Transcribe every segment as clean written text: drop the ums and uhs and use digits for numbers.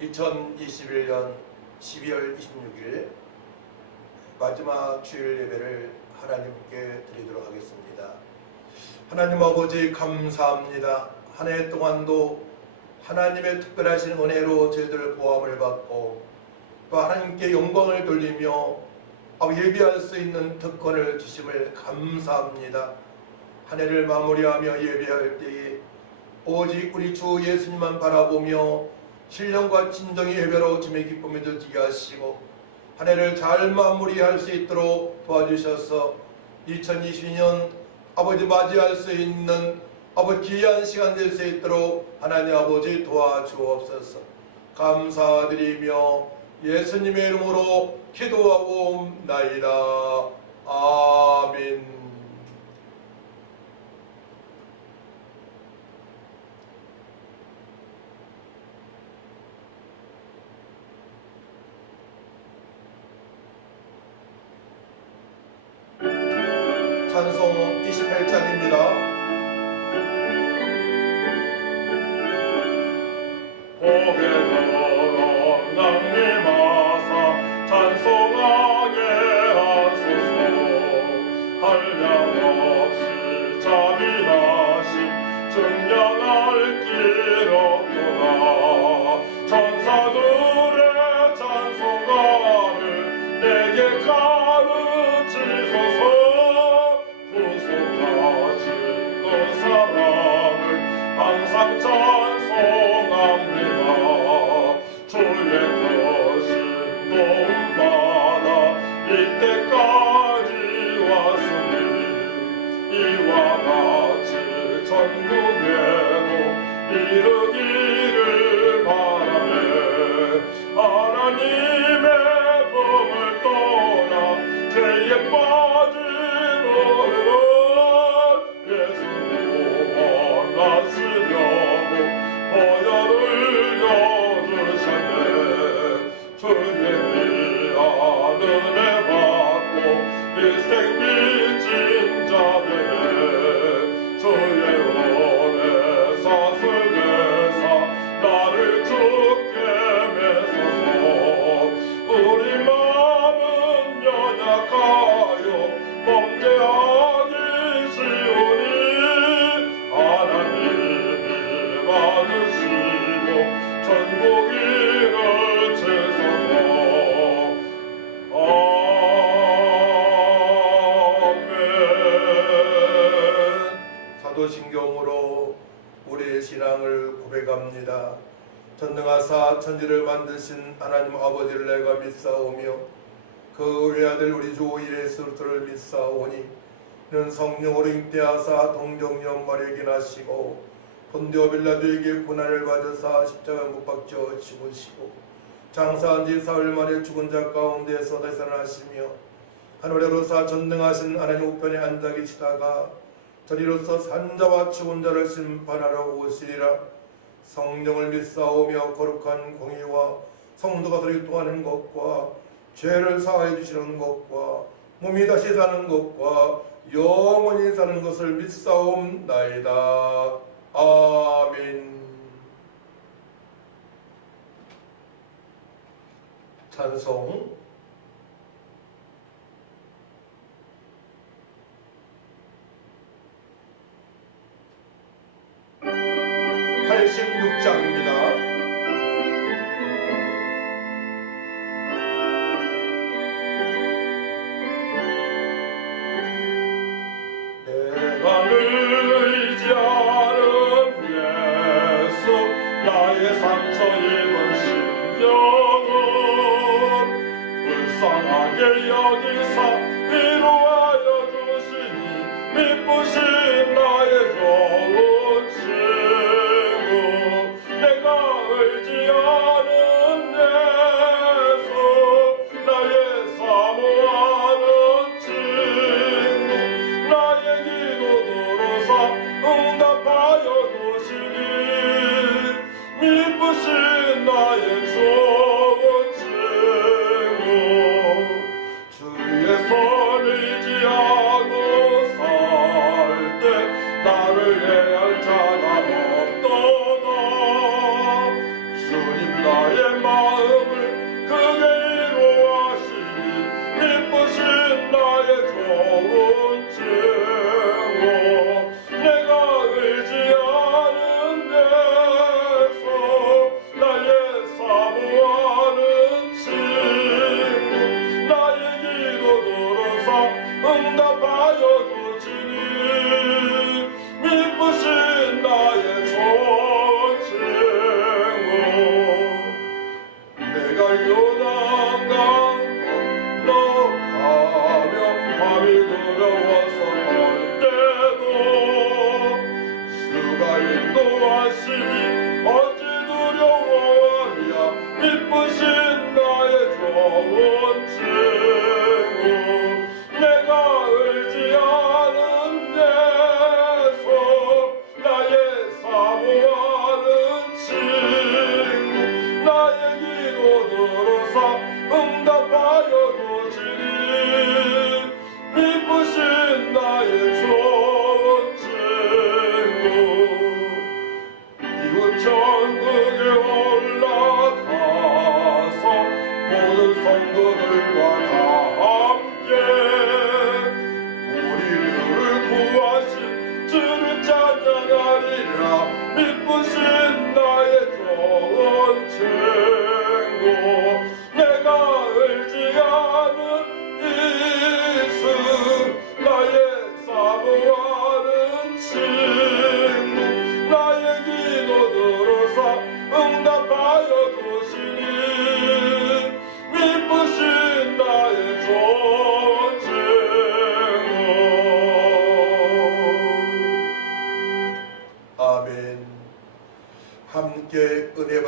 2021년 12월 26일 마지막 주일 예배를 하나님께 드리도록 하겠습니다. 하나님 아버지 감사합니다. 한 해 동안도 하나님의 특별하신 은혜로 저희들 보함을 받고 또 하나님께 영광을 돌리며 예배할 수 있는 특권을 주심을 감사합니다. 한 해를 마무리하며 예배할 때에 오직 우리 주 예수님만 바라보며 신령과 진정의 예배로 주님의 기쁨이 드리게 하시고 한 해를 잘 마무리할 수 있도록 도와주셔서 2022년 아버지 맞이할 수 있는 귀한 시간 될 수 있도록 하나님 아버지 도와주옵소서. 감사드리며 예수님의 이름으로 기도하옵나이다. 아멘. 찬송 28장입니다. 고개처럼 낭림하사 찬송하게 하소서. 한량없이 자비하신 증량할 길 없도다. 천사들의 찬송가를 내게 가르치소서. 구속하신 그 사랑을 항상 찬송합니다. 주의 크신 도움받아 이때까지 왔으니 이와 같이 천국에도 이르기를 바라네. 하나님의 품을 떠나 죄에 빠진 오늘은 예수 구원하시려고 보혈을 여주셨네. 주의 귀한 은혜 받고 일생 빚진 자들의 주의 은혜 사슬대사 나를 주께 메소서. 우리 마음은 연약하여 범죄하기 쉬우니 하나님이 받으시고 천국 이르치소서. 아멘. 사도신경으로 우리의 신앙을 고백합니다. 전능하사 천지를 만드신 하나님 아버지를 내가 믿사오며 그 외아들 우리 주 예수를 믿사오니 이는 성령으로 잉태하사 동정녀 마리아에게 나시고 본디오 빌라도에게 고난을 받으사 십자가에 못 박혀 죽으시고 장사한 지 사흘 만에 죽은 자 가운데서 되살아나시며 하늘에 오르사 전능하신 하나님 우편에 앉아 계시다가 저리로서 산자와 죽은 자를 심판하러 오시리라. 성령을 믿사오며 거룩한 공의와 성도가 서로 교통하는 것과 죄를 사하여 주시는 것과 몸이 다시 사는 것과 영원히 사는 것을 믿사옵나이다. 아멘. 찬송 86장입니다. 나의 상처 입은 심령은 불쌍하게 여기사 위로하여 주시니 미쁘신 나의 좋은 친구. 내가 의지하는 예수 나의 사모하는 친구. 나의 기도 들어서 응답하여 주시니 미쁘신 나의 좋은 친구. 주의 손 의지하고 살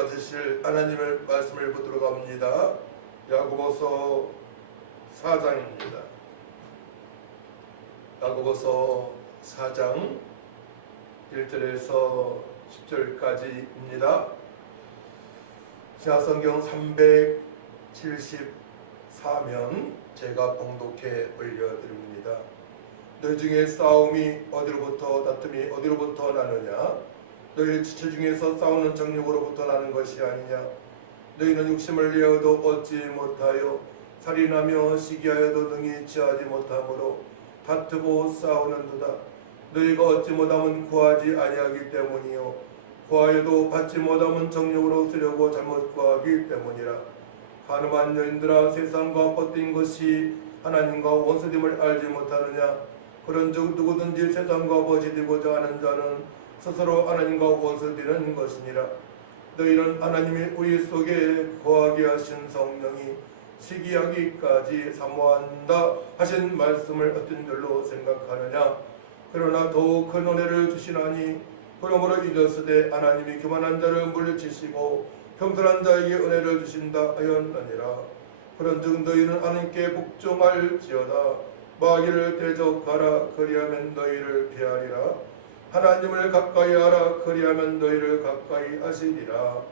받으실 하나님의 말씀을 보도록 합니다. 야고보서 4장입니다. 야고보서 4장 1절에서 10절까지입니다. 신약성경 374면 제가 봉독해 올려드립니다. 너희 중에 싸움이 어디로부터, 다툼이 어디로부터 나느냐? 너희 지체 중에서 싸우는 정욕으로부터 나는 것이 아니냐? 너희는 육심을 내어도 얻지 못하여 살인하며 시기하여도 능히 취하지 못하므로 다투고 싸우는도다. 너희가 얻지 못하면 구하지 아니하기 때문이요 구하여도 받지 못하면 정욕으로 쓰려고 잘못 구하기 때문이라. 가늠한 여인들아, 세상과 뻗인 것이 하나님과 원수됨을 알지 못하느냐? 그런즉 누구든지 세상과 버지되고자 하는 자는 스스로 하나님과 원수되는 것이니라. 너희는 하나님이 우리 속에 거하게 하신 성령이 시기하기까지 사모한다 하신 말씀을 어떤 줄로 생각하느냐? 그러나 더욱 큰 은혜를 주시나니 그러므로 이르시되 하나님이 교만한 자를 물리치시고 겸손한 자에게 은혜를 주신다 하였느니라. 그런즉 너희는 하나님께 복종할지어다. 마귀를 대적하라. 그리하면 너희를 피하리라. 하나님을 가까이 하라. 그리하면 너희를 가까이 하시리라.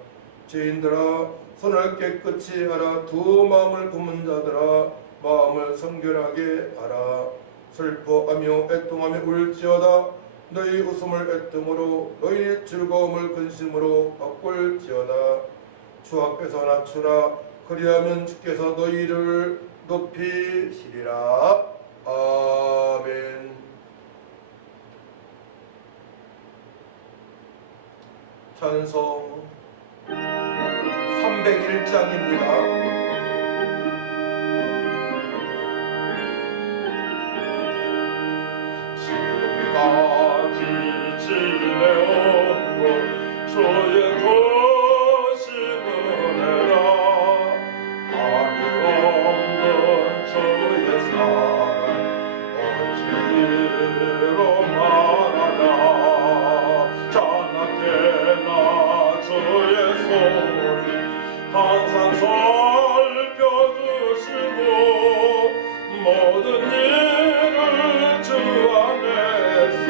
죄인들아, 손을 깨끗이 하라. 두 마음을 품은 자들아, 마음을 성결하게 하라. 슬퍼하며 애통하며 울지어다. 너희 웃음을 애통으로 너희 즐거움을 근심으로 바꿀지어다. 주 앞에서 낮추라. 그리하면 주께서 너희를 높이시리라. 아멘. 찬송 301장입니다. 지금까지 지내온 것 주의 크신 은혜라. 아무 없는 주의 사랑 어찌로 말하냐. 자나깨나 주의 손이 항상 살펴주시고 모든 일을 주 안에서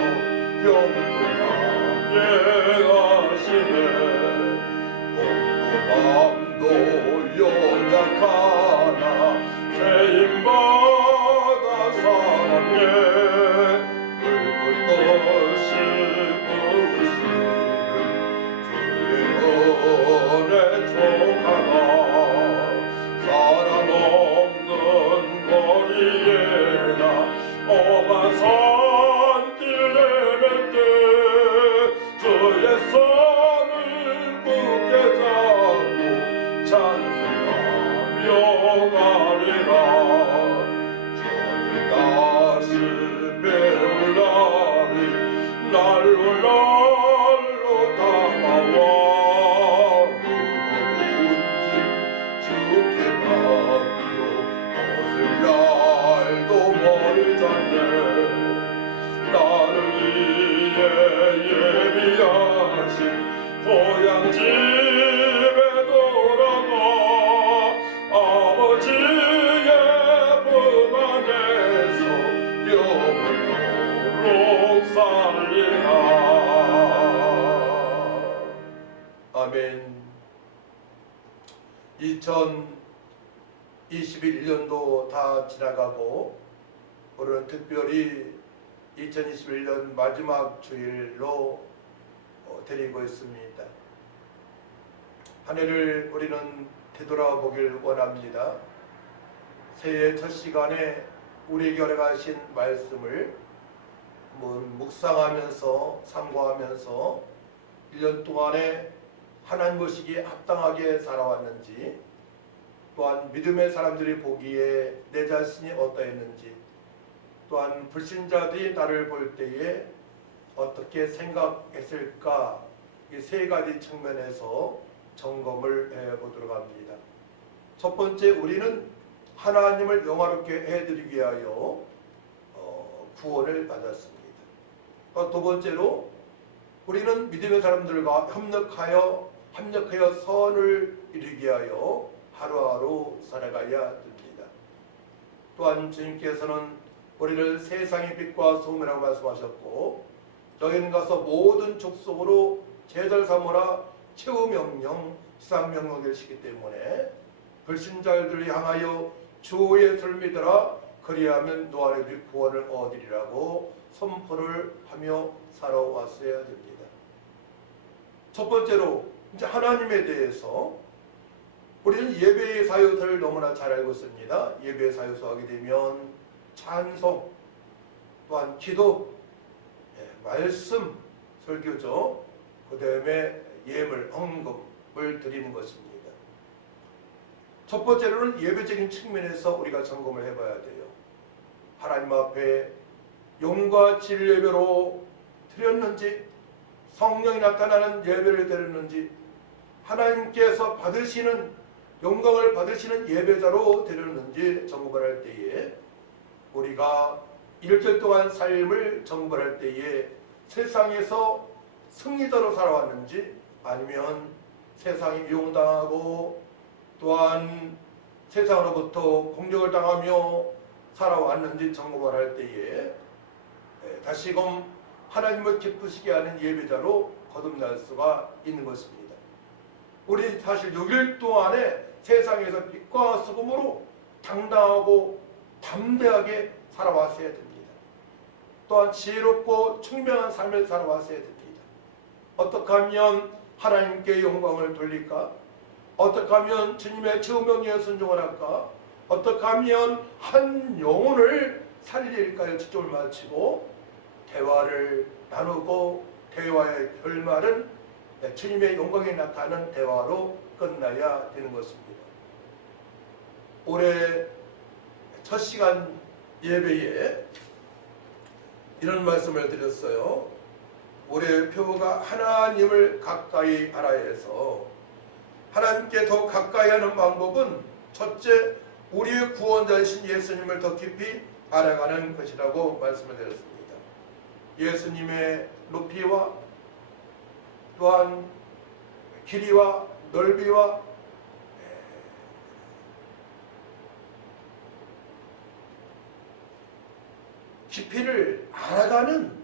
영원하게 하시네. 몸도 마음도 연약하나 죄인받아 사랑해 불붙듯이 부으시는 주의 은혜 족하나. 사랑 없는 거리에나 오만 산길 내밀 때 주의 손을 굳게 잡고 찬송하며 가리라. 주님 다시 배울 날이 날로 날로 다가와. 무거운지 주께 맡겨 벗을 날도 멀잖네. 나를 위해 예비하신 고향 집에 돌아가 아버지의 품 안에서 영원토록 살리라. 아멘. 2021년도 다 지나가고 오늘은 특별히 2021년 마지막 주일로 드리고 있습니다. 한 해를 우리는 되돌아보길 원합니다. 새해 첫 시간에 우리에게 허락하신 말씀을 묵상하면서 삼고하면서 1년 동안에 하나님 보시기에 합당하게 살아왔는지, 또한 믿음의 사람들이 보기에 내 자신이 어떠했는지, 또한 불신자들이 나를 볼 때에 어떻게 생각했을까, 이 세 가지 측면에서 점검을 해보도록 합니다. 첫 번째, 우리는 하나님을 영화롭게 해드리기 위하여 구원을 받았습니다. 두 번째로, 우리는 믿음의 사람들과 협력하여 합력하여 선을 이루기 위하여 하루하루 살아가야 됩니다. 또한 주님께서는 우리를 세상의 빛과 소금이라고 말씀하셨고 너희는 가서 모든 족속으로 제자를 삼으라 최후 명령, 시상 명령되시기 때문에 불신자들을 향하여 주 예수를 믿으라 그리하면 너희들이 구원을 얻으리라고 선포를 하며 살아왔어야 됩니다. 첫 번째로 이제 하나님에 대해서 우리는 예배의 사유서를 너무나 잘 알고 있습니다. 예배의 사유서 하게 되면 찬송, 또한 기도, 말씀, 설교죠. 그 다음에 예물, 헌금을 드리는 것입니다. 첫 번째로는 예배적인 측면에서 우리가 점검을 해봐야 돼요. 하나님 앞에 용과 질 예배로 드렸는지, 성령이 나타나는 예배를 드렸는지, 하나님께서 받으시는 영광을 받으시는 예배자로 드렸는지 점검을 할 때에 우리가 일주일 동안 삶을 점검할 때에 세상에서 승리자로 살아왔는지 아니면 세상에 이용당하고 또한 세상으로부터 공격을 당하며 살아왔는지 점검을 할 때에 다시금 하나님을 기쁘시게 하는 예배자로 거듭날 수가 있는 것입니다. 우리 사실 6일 동안에 세상에서 빛과 소금으로 당당하고 담대하게 살아왔어야 됩니다. 또한 지혜롭고 총명한 삶을 살아왔어야 됩니다. 어떻게 하면 하나님께 영광을 돌릴까? 어떻게 하면 주님의 최후명령에 순종을 할까? 어떻게 하면 한 영혼을 살릴까요? 초점을 맞추고 대화를 나누고 대화의 결말은 주님의 영광이 나타나는 대화로 끝나야 되는 것입니다. 올해 첫 시간 예배에 이런 말씀을 드렸어요. 올해 표가 하나님을 가까이 알아야해서 하나님께 더 가까이 하는 방법은 첫째, 우리의 구원자이신 예수님을 더 깊이 알아가는 것이라고 말씀을 드렸습니다. 예수님의 높이와 또한 길이와 넓이와 깊이를 알아가는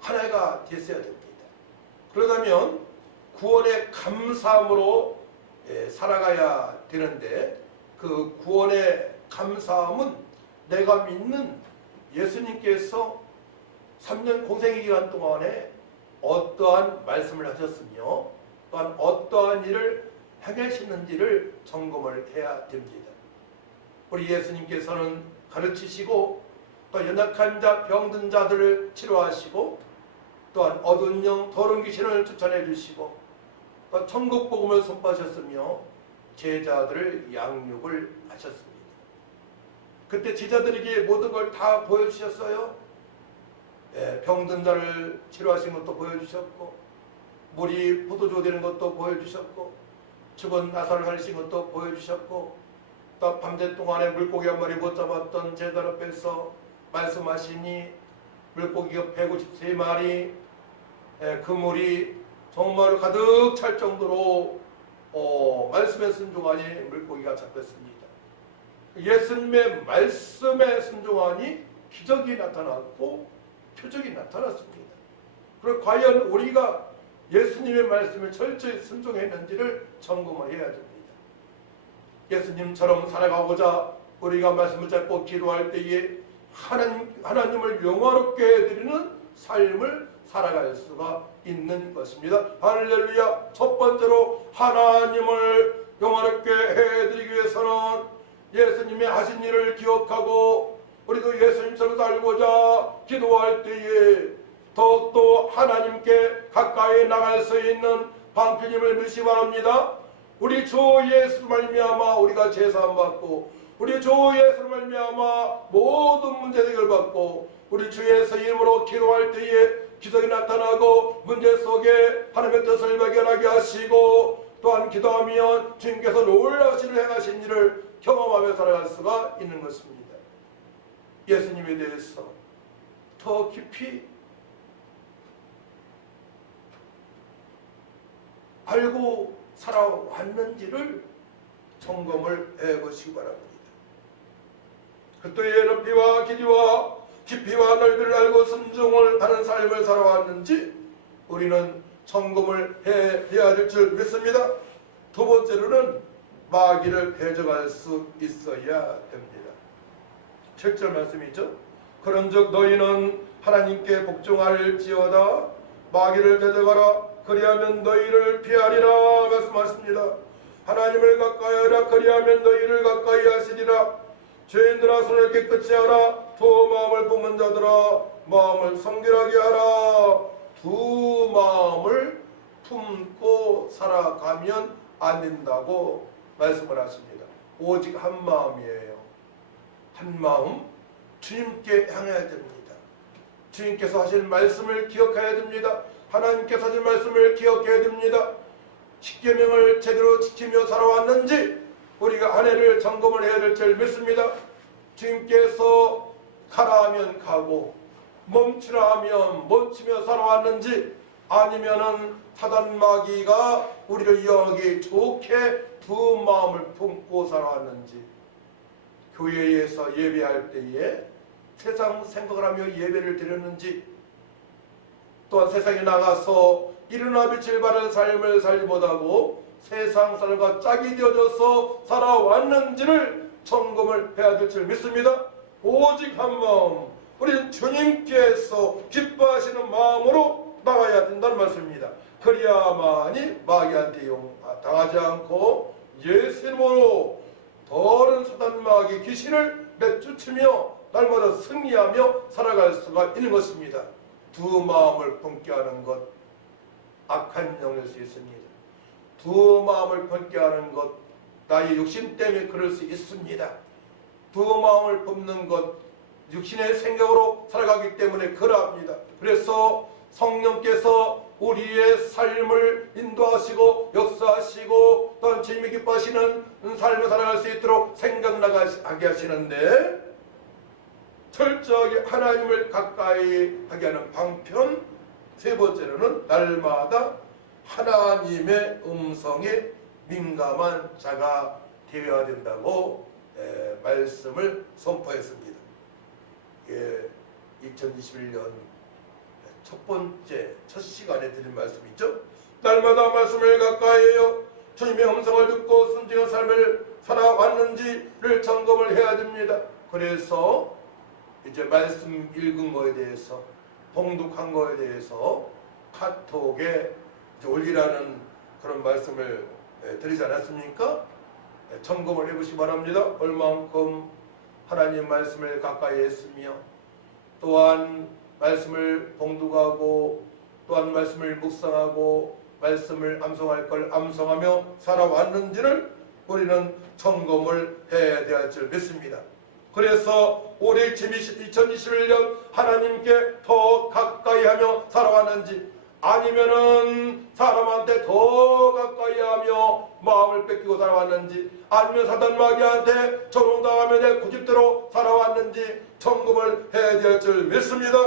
하나가 됐어야 됩니다. 그러다면 구원의 감사함으로 살아가야 되는데 그 구원의 감사함은 내가 믿는 예수님께서 3년 공생의 기간 동안에 어떠한 말씀을 하셨으며 또한 어떠한 일을 행하시는지를 점검을 해야 됩니다. 우리 예수님께서는 가르치시고 또 연약한 자, 병든 자들을 치료하시고 또한 어두운 영, 더러운 귀신을 쫓아내 주시고 또 천국 복음을 선포하셨으며 제자들을 양육을 하셨습니다. 그때 제자들에게 모든 걸 다 보여주셨어요. 병든 자를 치료하신 것도 보여주셨고 물이 포도주 되는 것도 보여주셨고 죽은 나사를 살리신 것도 보여주셨고 또 밤새 동안에 물고기 한 마리 못 잡았던 제자들 앞에서 말씀하시니 물고기가 153마리 그물이 정말 가득 찰 정도로 말씀에 순종하니 물고기가 잡혔습니다. 예수님의 말씀에 순종하니 기적이 나타났고 표적이 나타났습니다. 그리고 과연 우리가 예수님의 말씀에 철저히 순종했는지를 점검을 해야 됩니다. 예수님처럼 살아가고자 우리가 말씀을 잡고 기도할 때에 하나님을 영화롭게 해드리는 삶을 살아갈 수가 있는 것입니다. 할렐루야. 첫 번째로 하나님을 영화롭게 해드리기 위해서는 예수님의 하신 일을 기억하고 우리도 예수님처럼 살고자 기도할 때에 더욱더 하나님께 가까이 나갈 수 있는 방편임을 믿으시 바랍니다. 우리 주 예수로 말미암아 우리가 제사함 받고 우리 주 예수로 말미암아 모든 문제 해결 받고 우리 주 예수 이름으로 기도할 때에 기적이 나타나고 문제 속에 하나님의 뜻을 발견하게 하시고 또한 기도하면 주님께서 놀라우신 행하신 일을 경험하며 살아갈 수가 있는 것입니다. 예수님에 대해서 더 깊이 알고 살아왔는지를 점검을 해보시기 바랍니다. 그때의 높이와 길이와 깊이와 넓이를 알고 순종을 하는 삶을 살아왔는지 우리는 점검을 해야 될 줄 믿습니다. 두 번째로는 마귀를 배정할 수 있어야 됩니다. 7절 말씀이죠. 그런즉 너희는 하나님께 복종할지어다 마귀를 대적하라 그리하면 너희를 피하리라 말씀하십니다. 하나님을 가까이 하라 그리하면 너희를 가까이 하시리라. 죄인들아 손을 깨끗이 하라. 두 마음을 품은 자들아 마음을 성결하게 하라. 두 마음을 품고 살아가면 안 된다고 말씀을 하십니다. 오직 한 마음이에요. 한 마음 주님께 향해야 됩니다. 주님께서 하신 말씀을 기억해야 됩니다. 하나님께서 하신 말씀을 기억해야 됩니다. 십계명을 제대로 지키며 살아왔는지 우리가 한 해를 점검을 해야 될 줄 믿습니다. 주님께서 가라 하면 가고 멈추라 하면 멈추며 살아왔는지 아니면은 사단 마귀가 우리를 이용하기 좋게 두 마음을 품고 살아왔는지 교회에서 예배할 때에 세상 생각을 하며 예배를 드렸는지 또한 세상에 나가서 일어나 빛을 발하는 삶을 살지 못하고 세상 사람과 짝이 되어져서 살아왔는지를 점검을 해야 될 줄 믿습니다. 오직 한 마음 우리는 주님께서 기뻐하시는 마음으로 나가야 된다는 말씀입니다. 그리야만이 마귀한테 당하지 않고 예수 이름으로 더러운 사단 마귀 귀신을 내쫓으며 날마다 승리하며 살아갈 수가 있는 것입니다. 두 마음을 품게 하는 것 악한 영일 수 있습니다. 두 마음을 품게 하는 것 나의 욕심 때문에 그럴 수 있습니다. 두 마음을 품는 것 육신의 생각으로 살아가기 때문에 그러합니다. 그래서 성령께서 우리의 삶을 인도하시고 역사하시고 또한 주님이 기뻐하시는 삶을 살아갈 수 있도록 생각나게 하시는데 철저하게 하나님을 가까이 하게 하는 방편 세 번째로는 날마다 하나님의 음성에 민감한 자가 되어야 된다고 말씀을 선포했습니다. 2021년 첫 번째 첫 시간에 드린 말씀이죠. 날마다 말씀을 가까이 해요. 주님의 음성을 듣고 순종의 삶을 살아왔는지를 점검을 해야 됩니다. 그래서 이제 말씀 읽은 거에 대해서 봉독한 거에 대해서 카톡에 올리라는 그런 말씀을 드리지 않았습니까? 점검을 해보시기 바랍니다. 얼만큼 하나님 말씀을 가까이 했으며 또한 말씀을 봉독하고 또한 말씀을 묵상하고 말씀을 암송할 걸 암송하며 살아왔는지를 우리는 점검을 해야 될 줄 믿습니다. 그래서 올해 2021년 하나님께 더 가까이 하며 살아왔는지 아니면은 사람한테 더 가까이 하며 마음을 뺏기고 살아왔는지 아니면 사단 마귀한테 조롱당하며 내 고집대로 살아왔는지 점검을 해야 될 줄 믿습니다.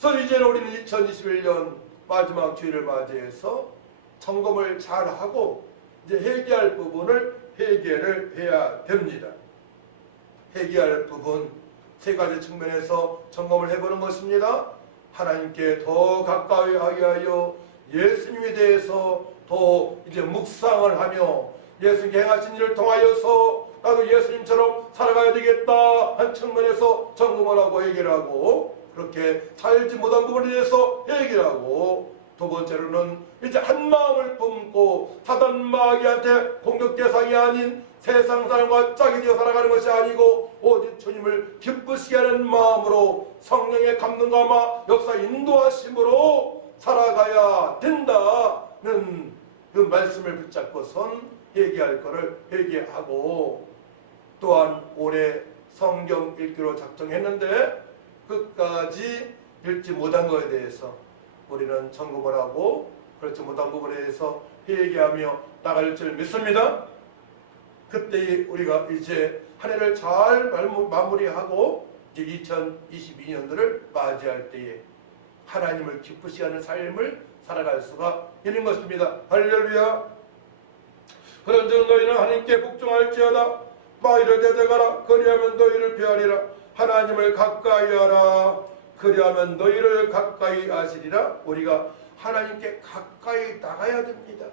그래서 이제는 우리는 2021년 마지막 주일을 맞이해서 점검을 잘하고 이제 회개할 부분을 회개를 해야 됩니다. 회개할 부분 세 가지 측면에서 점검을 해보는 것입니다. 하나님께 더 가까이 하게 하여 예수님에 대해서 더 이제 묵상을 하며 예수님께 행하신 일을 통하여서 나도 예수님처럼 살아가야 되겠다 한 측면에서 점검을 하고 회개를 하고 그렇게 살지 못한 부분에 대해서 회개를 하고 두 번째로는 이제 한 마음을 품고 사단 마귀한테 공격 대상이 아닌 세상 사람과 짝이 되어 살아가는 것이 아니고 오직 주님을 기쁘시게 하는 마음으로 성령의 감동과 역사 인도하심으로 살아가야 된다는 그 말씀을 붙잡고선 회개할 것을 회개하고 또한 올해 성경 읽기로 작정했는데 끝까지 읽지 못한 것에 대해서 우리는 점검을 하고 그렇지 못한 부분에 대해서 회개하며 나갈 줄 믿습니다. 그때 우리가 이제 한 해를 잘 마무리하고 이제 2022년도를 맞이할 때에 하나님을 기쁘시게 하는 삶을 살아갈 수가 있는 것입니다. 할렐루야. 그런즉 너희는 하나님께 복종할지어다. 마이를 대적하라. 그리하면 너희를 피하리라. 하나님을 가까이 하라. 그리하면 너희를 가까이 하시리라. 우리가 하나님께 가까이 나가야 됩니다.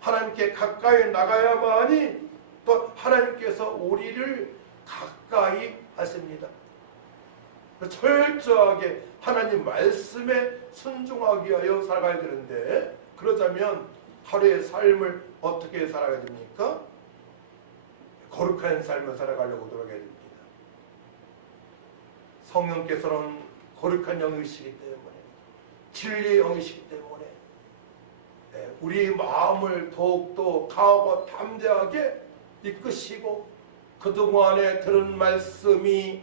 하나님께 가까이 나가야만이 또 하나님께서 우리를 가까이 하십니다. 철저하게 하나님 말씀에 순종하기 위하여 살아가야 되는데, 그러자면 하루의 삶을 어떻게 살아가야 됩니까? 거룩한 삶을 살아가려고 노력해야 됩니다. 성령께서는 거룩한 영이시기 때문에, 진리의 영이시기 때문에 우리 마음을 더욱더 강하고 담대하게 이끄시고, 그동안에 들은 말씀이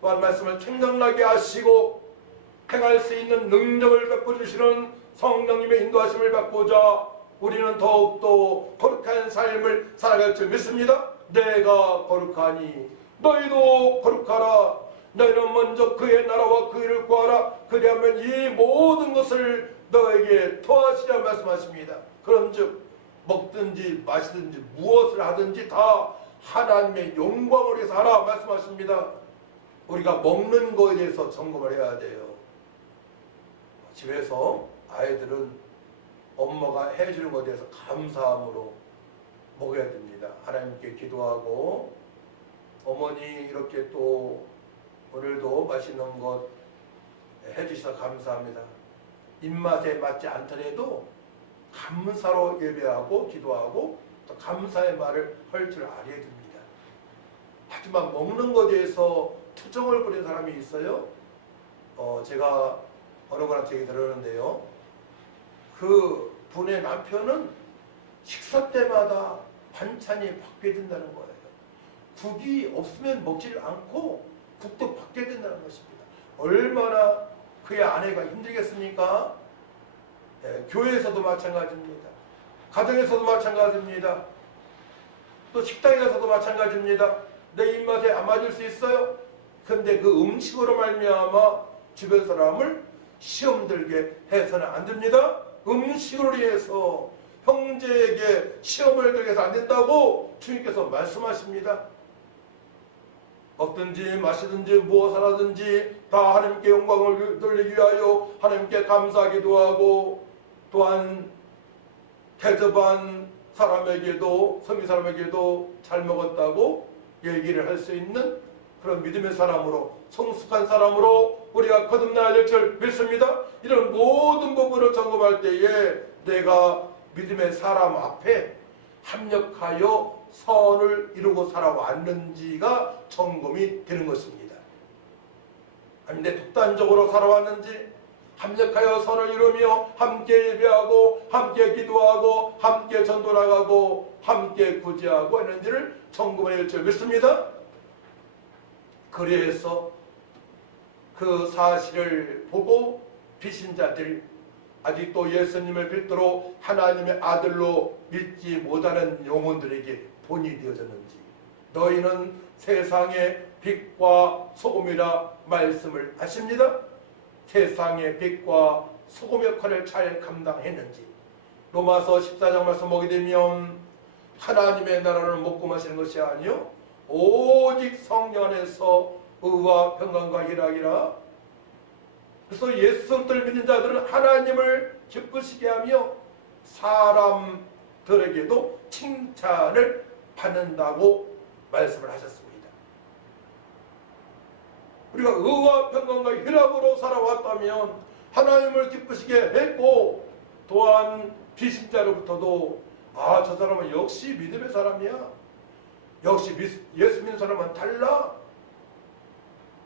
또한 말씀을 생각나게 하시고 행할 수 있는 능력을 베풀어주시는 성령님의 인도하심을 받고자 우리는 더욱더 거룩한 삶을 살아갈 줄 믿습니다. 내가 거룩하니 너희도 거룩하라. 너희는 먼저 그의 나라와 그 일을 구하라. 그리하면 이 모든 것을 너에게 더하시라 말씀하십니다. 그런즉 먹든지 마시든지 무엇을 하든지 다 하나님의 영광을 위해서 하라 말씀하십니다. 우리가 먹는 것에 대해서 점검을 해야 돼요. 집에서 아이들은 엄마가 해주는 것에 대해서 감사함으로 먹어야 됩니다. 하나님께 기도하고, 어머니 이렇게 또 오늘도 맛있는 것 해주셔서 감사합니다. 입맛에 맞지 않더라도 감사로 예배하고 기도하고 또 감사의 말을 할 줄 알아야 됩니다. 하지만 먹는 것에 대해서 투정을 부리는 사람이 있어요. 제가 어느 분한테 얘기 들었는데요. 그 분의 남편은 식사 때마다 반찬이 바뀌어야 된다는 거예요. 국이 없으면 먹지를 않고 국도 바뀌어야 된다는 것입니다. 얼마나 그의 아내가 힘들겠습니까? 교회에서도 마찬가지입니다. 가정에서도 마찬가지입니다. 또 식당에서도 마찬가지입니다. 내 입맛에 안 맞을 수 있어요. 근데 그 음식으로 말미암아 주변 사람을 시험 들게 해서는 안 됩니다. 음식으로 인해서 형제에게 시험을 들게 해서 안 된다고 주님께서 말씀하십니다. 먹든지 마시든지 무엇을 하든지 다 하나님께 영광을 돌리기 위하여 하나님께 감사하기도 하고, 또한 대접한 사람에게도, 섬긴 사람에게도 잘 먹었다고 얘기를 할 수 있는 그런 믿음의 사람으로, 성숙한 사람으로 우리가 거듭나야 될 줄 믿습니다. 이런 모든 부분을 점검할 때에 내가 믿음의 사람 앞에 합력하여 선을 이루고 살아왔는지가 점검이 되는 것입니다. 아니, 내 독단적으로 살아왔는지, 합력하여 선을 이루며 함께 예배하고 함께 기도하고 함께 전도 나가고 함께 구제하고 했는지를 점검해야 될 줄 믿습니다. 그래서 그 사실을 보고 비신자들, 아직도 예수님을 필두로 하나님의 아들로 믿지 못하는 영혼들에게 본이 되어졌는지, 너희는 세상의 빛과 소금이라 말씀을 하십니다. 세상의 빛과 소금 역할을 잘 감당했는지, 로마서 14장 말씀 보게 되면 하나님의 나라를 먹고 마시는 것이 아니요 오직 성령 안에서 의와 평강과 희락이라. 그래서 예수를 믿는 자들은 하나님을 기쁘시게 하며 사람들에게도 칭찬을 받는다고 말씀을 하셨습니다. 우리가 의와 평강과 희락으로 살아왔다면 하나님을 기쁘시게 했고, 또한 비신자로부터도 저 사람은 역시 믿음의 사람이야, 역시 예수 믿는 사람은 달라,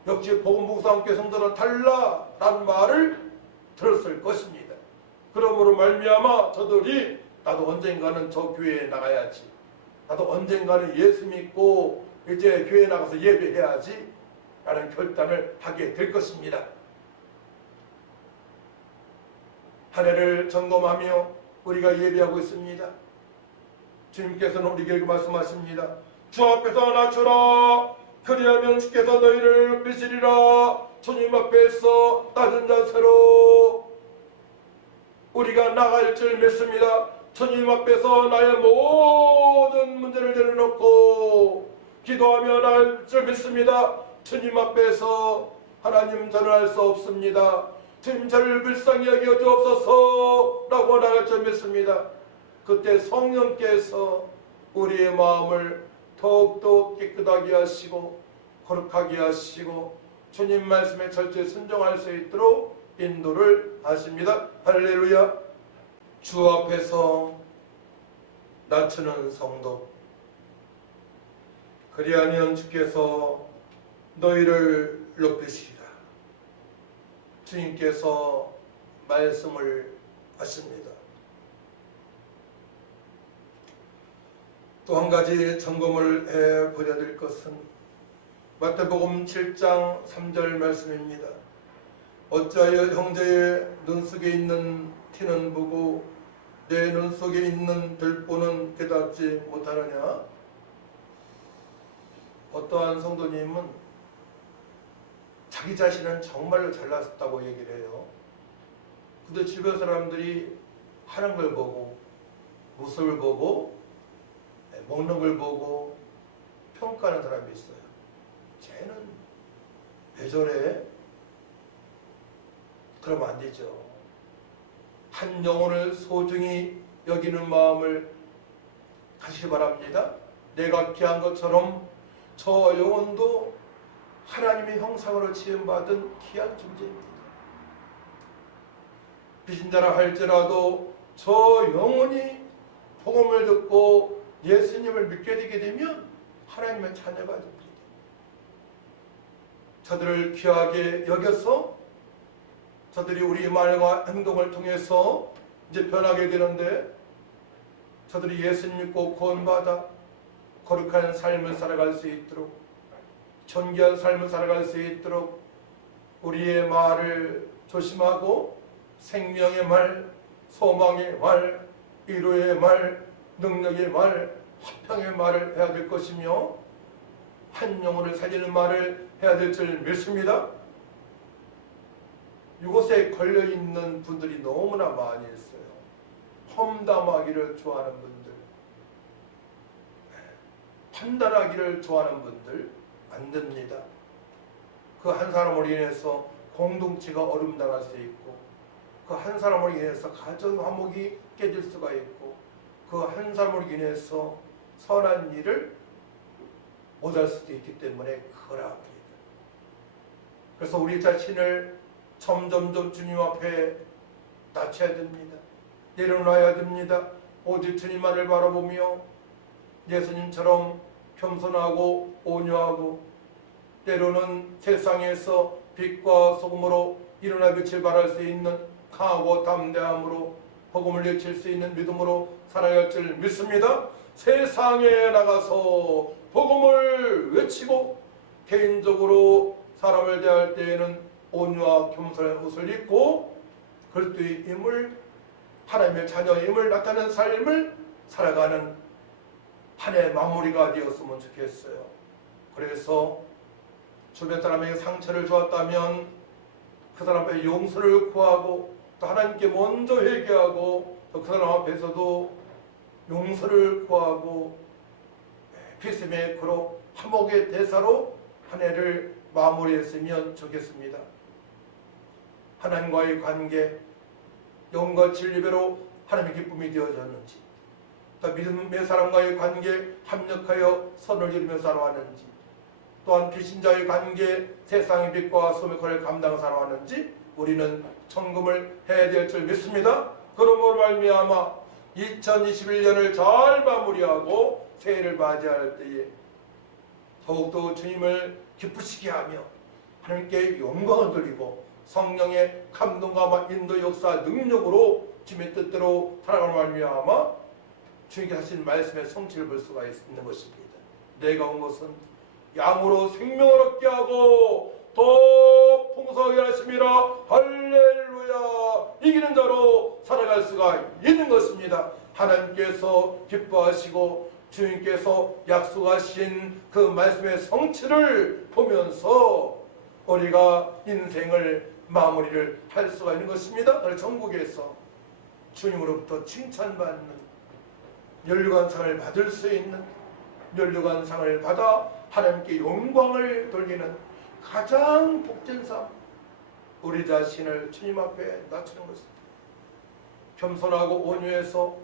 역시 복음복사함께 성도는 달라 라는 말을 들었을 것입니다. 그러므로 말미암아 저들이 나도 언젠가는 저 교회에 나가야지, 나도 언젠가는 예수 믿고 이제 교회에 나가서 예배해야지 라는 결단을 하게 될 것입니다. 한 해를 점검하며 우리가 예배하고 있습니다. 주님께서는 우리에게 말씀하십니다. 주 앞에서 낮춰라. 그리하면 주께서 너희를 높이시리라. 주님 앞에서 낮은 자세로 우리가 나갈 줄 믿습니다. 주님 앞에서 나의 모든 문제를 내려놓고 기도하며 나갈 줄 믿습니다. 주님 앞에서 하나님 저는 할 수 없습니다. 주님 저를 불쌍히 여겨 주옵소서 라고 나갈 줄 믿습니다. 그때 성령께서 우리의 마음을 더욱더 깨끗하게 하시고 거룩하게 하시고 주님 말씀에 철저히 순종할 수 있도록 인도를 하십니다. 할렐루야. 주 앞에서 낮추는 성도, 그리하면 주께서 너희를 높이시리라. 주님께서 말씀을 하십니다. 또 한 가지 점검을 해보려 될 것은 마태복음 7장 3절 말씀입니다. 어찌하여 형제의 눈 속에 있는 티는 보고 내 눈 속에 있는 들보는 깨닫지 못하느냐? 어떠한 성도님은 자기 자신은 정말로 잘났다고 얘기를 해요. 근데 주변 사람들이 하는 걸 보고 모습을 보고 먹는 걸 보고 평가하는 사람이 있어요. 쟤는 왜 저래? 그러면 안 되죠. 한 영혼을 소중히 여기는 마음을 가시기 바랍니다. 내가 귀한 것처럼 저 영혼도 하나님의 형상으로 지음받은 귀한 존재입니다. 비신자라 할지라도 저 영혼이 복음을 듣고 예수님을 믿게 되게 되면 하나님의 자녀가 됩니다. 저들을 귀하게 여겨서 저들이 우리 말과 행동을 통해서 이제 변하게 되는데, 저들이 예수님 믿고 구원받아 거룩한 삶을 살아갈 수 있도록, 존귀한 삶을 살아갈 수 있도록 우리의 말을 조심하고 생명의 말, 소망의 말, 위로의 말, 능력의 말, 화평의 말을 해야 될 것이며 한 영혼을 살리는 말을 해야 될 줄 믿습니다. 이곳에 걸려있는 분들이 너무나 많이 있어요. 험담하기를 좋아하는 분들, 판단하기를 좋아하는 분들 안 됩니다. 그 한 사람으로 인해서 공동체가 어름당할 수 있고, 그 한 사람으로 인해서 가정 화목이 깨질 수가 있고, 그 한 사람으로 인해서 선한 일을 못할 수도 있기 때문에 그러합니다. 그래서 우리 자신을 점점점 주님 앞에 낮춰야 됩니다. 내려놔야 됩니다. 오직 주님만을 바라보며 예수님처럼 겸손하고 온유하고, 때로는 세상에서 빛과 소금으로 일어나 빛을 발할 수 있는 강하고 담대함으로 복음을 외칠 수 있는 믿음으로 살아갈 줄 믿습니다. 세상에 나가서 복음을 외치고 개인적으로 사람을 대할 때에는 온유와 겸손한 옷을 입고 그리스도임을, 하나님의 자녀임을 나타내는 삶을 살아가는 한 해 마무리가 되었으면 좋겠어요. 그래서 주변 사람에게 상처를 주었다면 그 사람 앞에 용서를 구하고, 또 하나님께 먼저 회개하고, 또 그 사람 앞에서도 용서를 구하고 피스메이커로 화목의 대사로 한 해를 마무리했으면 좋겠습니다. 하나님과의 관계, 영과 진리배로 하나님의 기쁨이 되어졌는지, 또 믿음의 사람과의 관계 합력하여 선을 이루며 살아왔는지, 또한 비신자의 관계 세상의 빛과 소금의 역할을 감당 살아왔는지 우리는 점검을 해야 될 줄 믿습니다. 그러므로 말미암아 2021년을 잘 마무리하고 새해를 맞이할 때에 더욱더 주님을 기쁘시게 하며 하나님께 영광을 돌리고 성령의 감동과 인도 역사 능력으로 주님의 뜻대로 살아가는 말미암아 주님께 하신 말씀의 성취를 볼 수가 있는 것입니다. 내가 온 것은 양으로 생명을 얻게 하고 더 풍성하게 하심이라. 할렐루야. 이기는 자로 살아갈 수가 있는 것입니다. 하나님께서 기뻐하시고 주님께서 약속하신 그 말씀의 성취를 보면서 우리가 인생을 마무리를 할 수가 있는 것입니다. 전국에서 주님으로부터 칭찬받는 면류관상을 받을 수 있는, 면류관상을 받아 하나님께 영광을 돌리는 가장 복된 삶, 우리 자신을 주님 앞에 낮추는 것입니다. 겸손하고 온유해서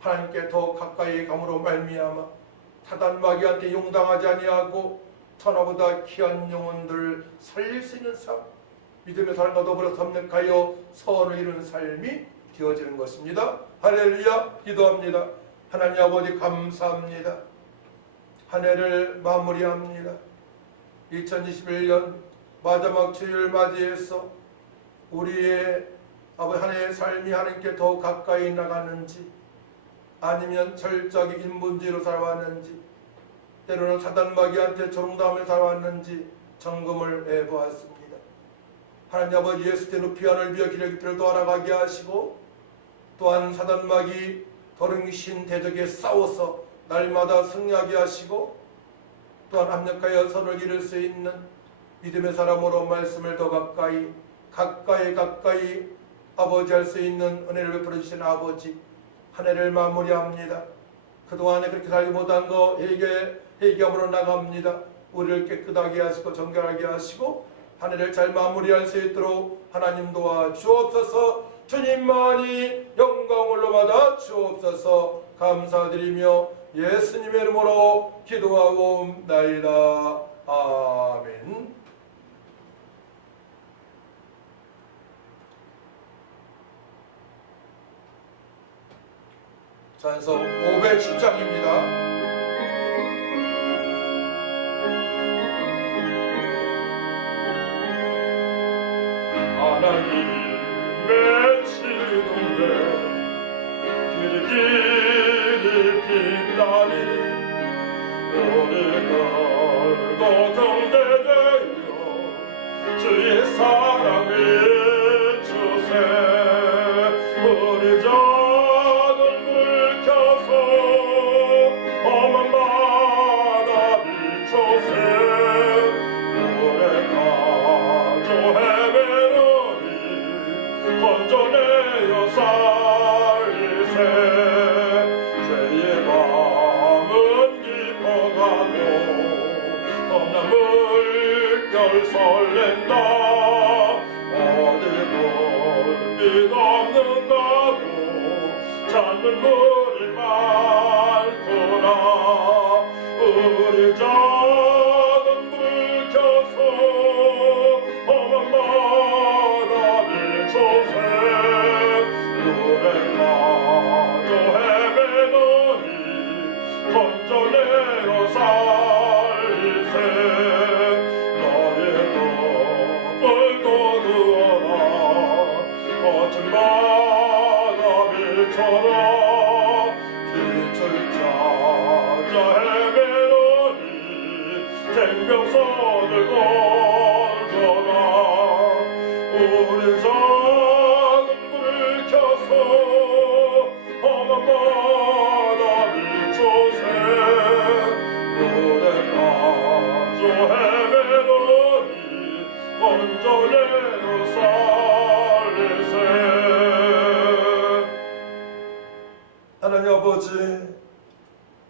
하나님께 더 가까이 감으로 말미암아 사단 마귀한테 용당하지 아니하고 천하보다 귀한 영혼들을 살릴 수 있는 삶, 믿음의 사람과 더불어 협력하여 선을 이루는 삶이 되어지는 것입니다. 할렐루야. 기도합니다. 하나님 아버지 감사합니다. 한 해를 마무리합니다. 2021년 마지막 주일 맞이해서 우리의 한 해의 삶이 하나님께 더 가까이 나가는지, 아니면 철저하게 인본주의로 살아왔는지, 때로는 사단마귀한테 조롱당하며 살아왔는지 점검을 해보았습니다. 하나님 아버지, 예수 때 높이 하늘 비어 기력 깊이를 알아가게 하시고, 또한 사단마귀 더릉신 대적에 싸워서 날마다 승리하게 하시고, 또한 합력하여 선을 이룰 수 있는 믿음의 사람으로 말씀을 더 가까이 아버지 할 수 있는 은혜를 베풀어 주신 아버지, 한 해를 마무리합니다. 그동안에 그렇게 살지 못한 거 회개함으로 나갑니다. 우리를 깨끗하게 하시고 정결하게 하시고 한 해를 잘 마무리할 수 있도록 하나님 도와 주옵소서. 주님만이 영광을 받아 주옵소서. 감사드리며 예수님의 이름으로 기도하옵나이다. 아멘. 찬송 510장입니다. 하나님의 지도에 길이 빛나니 오늘날도 경배되어 주의 사랑을 주세. 우리 작은 불 켜서 험한 바다 비춰세. 물에 빠져 헤매노니 건져내어 살리세. 죄의 밤은 깊어가고 험난 물결 설렌다. 어디 볼빛 없는가도 찾는 물이 많구나. 우리 작은 불 켜서 험한 바다 비춰세. 물에 빠져 헤매노니 건져내어 살리세. 너의 덕을 떠두어라. 거친 바다 밀쳐라. 빛을 찾아 헤매노니 생명선을 건져라. 우린 작은 불 켜서 험한 바다 비춰세. 물에 빠져 헤매노니 건져내어 살리세. 하나님 아버지,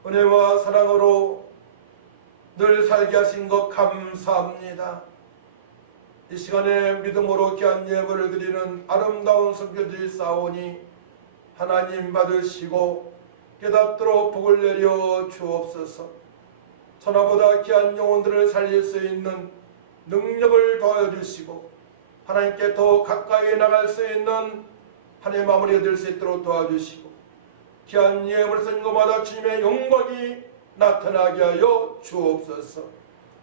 은혜와 사랑으로 늘 살게 하신 것 감사합니다. 이 시간에 믿음으로 귀한 예물을 드리는 아름다운 성교들이 싸우니 하나님 받으시고 깨닫도록 복을 내려 주옵소서. 천하보다 귀한 영혼들을 살릴 수 있는 능력을 더하여 주시고 하나님께 더 가까이 나갈 수 있는 한 해 마무리가 될 수 있도록 도와주시고 귀한 예물을 쓰는 것마다 주님의 영광이 나타나게 하여 주옵소서.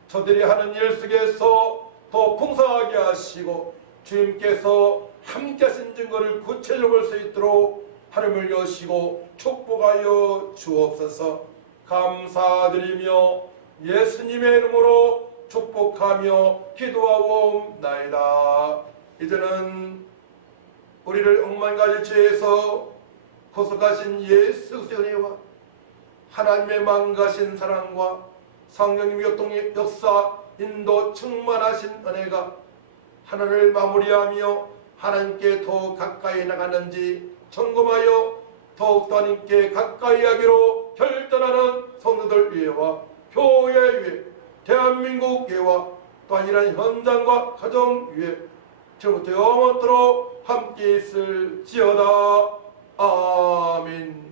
저들이 하는 일 속에서 더 풍성하게 하시고 주님께서 함께 하신 증거를 구체적으로 볼 수 있도록 하늘을 여시고 축복하여 주옵소서. 감사드리며 예수님의 이름으로 축복하며 기도하옵나이다. 이제는 우리를 억만가지 죄에서 구속하신 예수 그리스도의 은혜와 하나님의 망가신 사랑과 성령님 교통의 역사 인도 충만하신 은혜가 하늘을 마무리하며 하나님께 더 가까이 나가는지 점검하여 더욱 하나님께 가까이 하기로 결단하는 성도들 위해와 교회 위해 대한민국 예와 또한 이러한 현장과 가정 위에 지금부터 영원토록 함께 있을지어다. 아멘.